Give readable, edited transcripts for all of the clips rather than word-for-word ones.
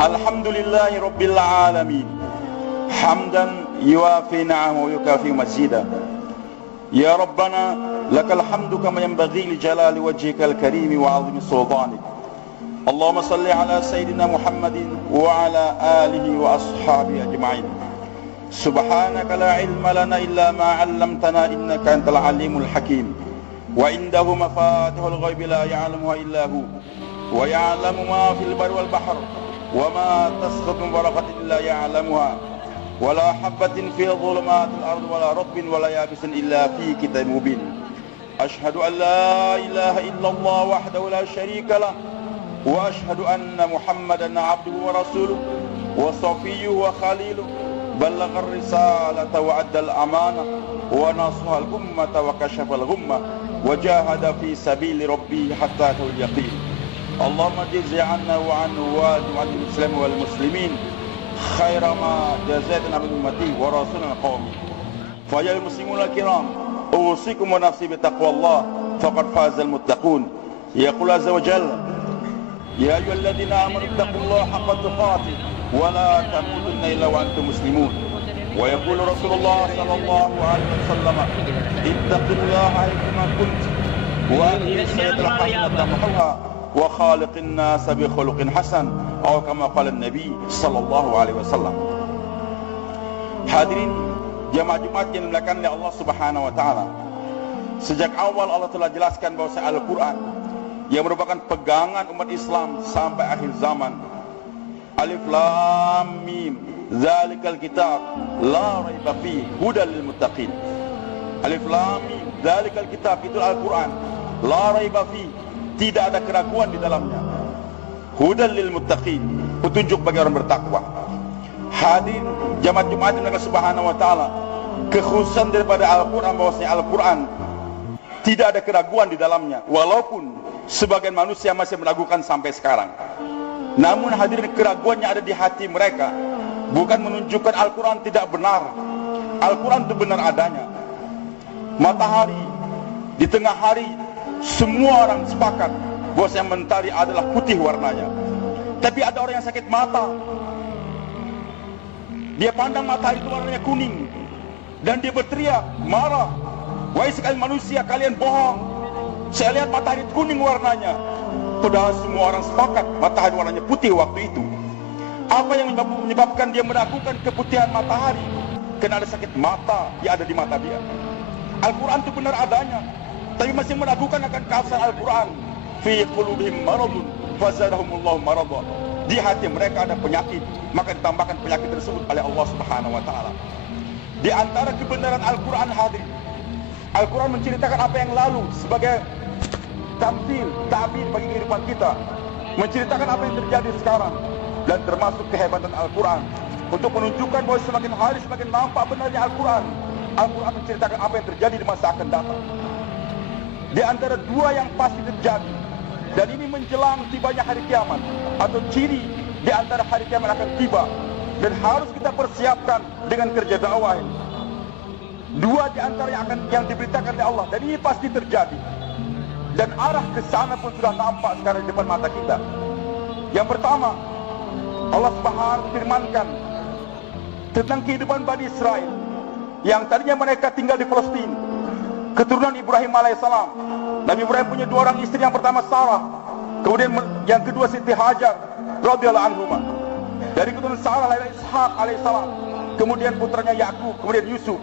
Alhamdulillahi Rabbil Alamin. Hamdan yuafi na'amahu wa yukafi mazida. Ya Rabbana lakal hamdu kama yanbaghi li jalali wajhikal karimi wa 'azimi sultanik. Allahumma salli ala Sayyidina Muhammadin wa ala alihi wa ashabihi ajma'in. Subhanaka la ilma lana illa ma 'allamtana innaka antal alimul hakim. Wa indahu mafatihul ghaibi la ya'lamuha illa hu. Wa ya'lamu ma fil barri wal bahr. Wa ma tasqutu min waraqatin illa ya'lamuha. Wa la habatin fi dhulumatil ardi wa la ratbin wa la yabisin illa fi kitabim mubin. Ashhadu an la ilaha illallah wahdahu la syarika lah. Wa ashhadu anna Muhammadan 'abduhu wa rasuluhu wa safiyyuhu wa khaliluhu. Ballagha ar-risalata wa adda al-amanah wa nasaha al-ummata wa kashafa al-ghummah wa jahada fi sabili rabbih hatta atal yaqin. Allahumma jazzi 'anna wa 'an walidil muslimin wal muslimin khaira ma jazaitana min ummati wa rasulina qaumi. Fa ya muslimuna al-kiram, usikum wa nafsi bi taqwallah faqad faza al-muttaqun. Yaqul azza wa jalla يا أيها الذين آمنوا اتقوا الله حق تقاته ولا تموتن إلا وأنتم مسلمون. ويقول رسول الله صلى الله عليه وسلم اتق الله حيثما كنت وأقم الصلاة الحسنة تمحوها وخالق الناس بخلق حسن أو كما قال النبي صلى الله عليه وسلم. Hadirin jamaah Jumat yang dimuliakan oleh Allah Subhanahu wa taala. Sejak awal Allah telah jelaskan bahwa Al-Qur'an yang merupakan pegangan umat Islam sampai akhir zaman. Alif Lam Mim, Zalikal Kitab, La Raiba Fihi, Hudal lil Muttaqin. Alif Lam Mim, Zalikal Kitab, itu Al-Quran. La Raiba Fihi, tidak ada keraguan di dalamnya. Hudal lil Muttaqin, petunjuk bagi orang bertakwa. Hadirin jamaah Jumat yang Subhanahu wa taala, kekhususan daripada Al-Quran bahwasanya Al-Quran tidak ada keraguan di dalamnya, walaupun sebagian manusia masih meragukan sampai sekarang. Namun hadirin, keraguannya ada di hati mereka, bukan menunjukkan Al-Quran tidak benar. Al-Quran itu benar adanya. Matahari di tengah hari, semua orang sepakat bahwa mentari adalah putih warnanya. Tapi ada orang yang sakit mata, dia pandang matahari itu warnanya kuning, dan dia berteriak, marah, wahai sekali manusia, kalian bohong, saya lihat matahari kuning warnanya. Padahal semua orang sepakat matahari warnanya putih waktu itu. Apa yang menyebabkan dia meragukan keputihan matahari? Karena ada sakit mata yang ada di mata dia. Al-Quran itu benar adanya, tapi masih meragukan akan keabsahan Al-Quran. Fi qulubihim maradun fazadahumullahu marada. Di hati mereka ada penyakit, maka ditambahkan penyakit tersebut oleh Allah Subhanahu wa taala. Di antara kebenaran Al-Quran hadir, Al-Quran menceritakan apa yang lalu sebagai tamthil, ta'bir bagi kehidupan kita, menceritakan apa yang terjadi sekarang, dan termasuk kehebatan Al-Quran untuk menunjukkan bahwa semakin hari semakin nampak benarnya Al-Quran. Al-Quran menceritakan apa yang terjadi di masa akan datang. Di antara dua yang pasti terjadi, dan ini menjelang tibanya hari kiamat, atau ciri di antara hari kiamat akan tiba, dan harus kita persiapkan dengan kerja dakwah ini. Dua di antara yang diberitakan oleh Allah, dan ini pasti terjadi, dan arah ke sana pun sudah nampak sekarang di depan mata kita. Yang pertama, Allah Subhanahu firmankan tentang kehidupan Bani Israel yang tadinya mereka tinggal di Palestina, keturunan Ibrahim alaihissalam. Nabi Ibrahim punya dua orang istri, yang pertama Sarah, kemudian yang kedua Siti Hajar radhiyallahu anhuma. Dari keturunan Sarah lahir Ishak alaihissalam, kemudian putranya Yakub, kemudian Yusuf.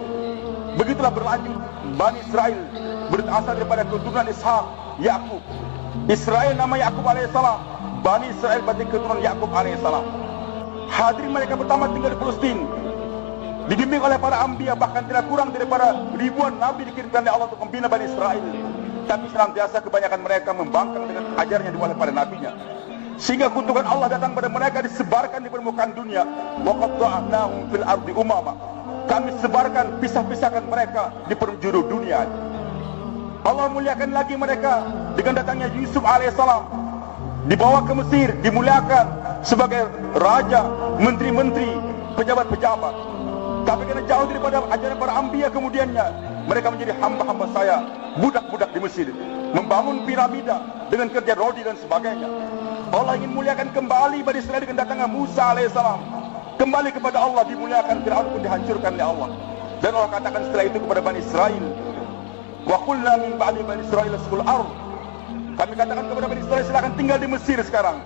Begitulah berlanjut. Bani Israel berasal daripada keturunan Ishak, Yakub. Israel nama Yakub alaihissalam, Bani Israel berarti keturunan Yakub alaihissalam. Hadirin, mereka pertama tinggal di Palestina, dibimbing oleh para anbiya, bahkan tidak kurang daripada ribuan nabi dikirimkan oleh Allah untuk membina Bani Israel. Tapi senantiasa kebanyakan mereka membangkang dengan ajarnya oleh para nabinya, sehingga kutukan Allah datang pada mereka, disebarkan di permukaan dunia. Wa qatta'nahum fil ardi umama, kami sebarkan, pisah-pisahkan mereka di penjuru dunia. Allah muliakan lagi mereka dengan datangnya Yusuf alaihissalam, dibawa ke Mesir, dimuliakan sebagai raja, menteri-menteri, pejabat-pejabat. Tapi karena jauh daripada ajaran para anbiya, kemudiannya mereka menjadi hamba-hamba saya, budak-budak di Mesir. membangun piramida dengan kerja rodi dan sebagainya. Allah ingin muliakan kembali Bani Israel dengan datangnya Musa alaihissalam. Kembali kepada Allah, dimuliakan. Fir'aun pun dihancurkan oleh Allah. Dan Allah katakan setelah itu kepada Bani Israel, wa qulna min ba'di Bani Israel uskul ardh. Kami katakan kepada Bani Israel, silakan tinggal di Mesir sekarang.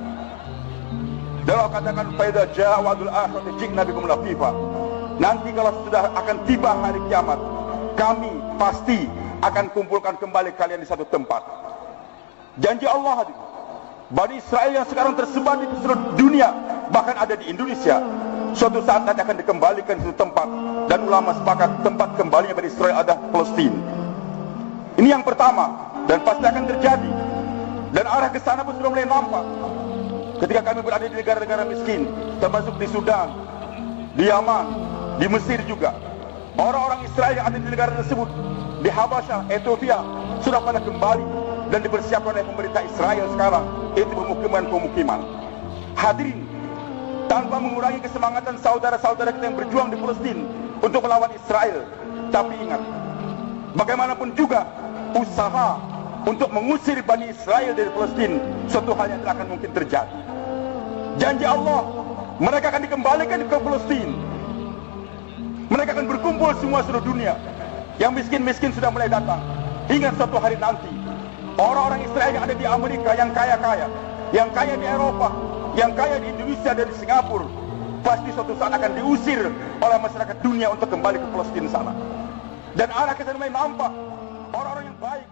Dan Allah katakan, fa idza jaa wa'dul akhirati ji'na bikum lafifa. Nanti kalau sudah akan tiba hari kiamat, kami pasti akan kumpulkan kembali kalian di satu tempat. Janji Allah hadir. Bani Israel yang sekarang tersebar di seluruh dunia, bahkan ada di Indonesia, suatu saat nanti akan dikembalikan di satu tempat. Dan ulama sepakat tempat kembalinya Bani Israel adalah Palestina. Ini yang pertama, dan pasti akan terjadi. Dan arah ke sana pun sudah mulai nampak. Ketika kami berada di negara-negara miskin, termasuk di Sudan, di Yaman, di Mesir juga, orang-orang Israel yang ada di negara tersebut, di Habasyah, Ethiopia, sudah pada kembali dan dipersiapkan oleh pemerintah Israel sekarang, itu pemukiman-pemukiman. Hadirin, tanpa mengurangi kesemangatan saudara-saudara kita yang berjuang di Palestina untuk melawan Israel, tapi ingat, bagaimanapun juga usaha untuk mengusir Bani Israel dari Palestina suatu hal yang tidak akan mungkin terjadi. Janji Allah, mereka akan dikembalikan ke Palestina. Mereka akan berkumpul semua seluruh dunia. Yang miskin-miskin sudah mulai datang. Ingat suatu hari nanti, orang-orang Israel yang ada di Amerika, yang kaya-kaya, yang kaya di Eropa, yang kaya di Indonesia dan di Singapura, pasti suatu saat akan diusir oleh masyarakat dunia untuk kembali ke Palestina sana. Dan arah kita mulai nampak, orang-orang yang baik,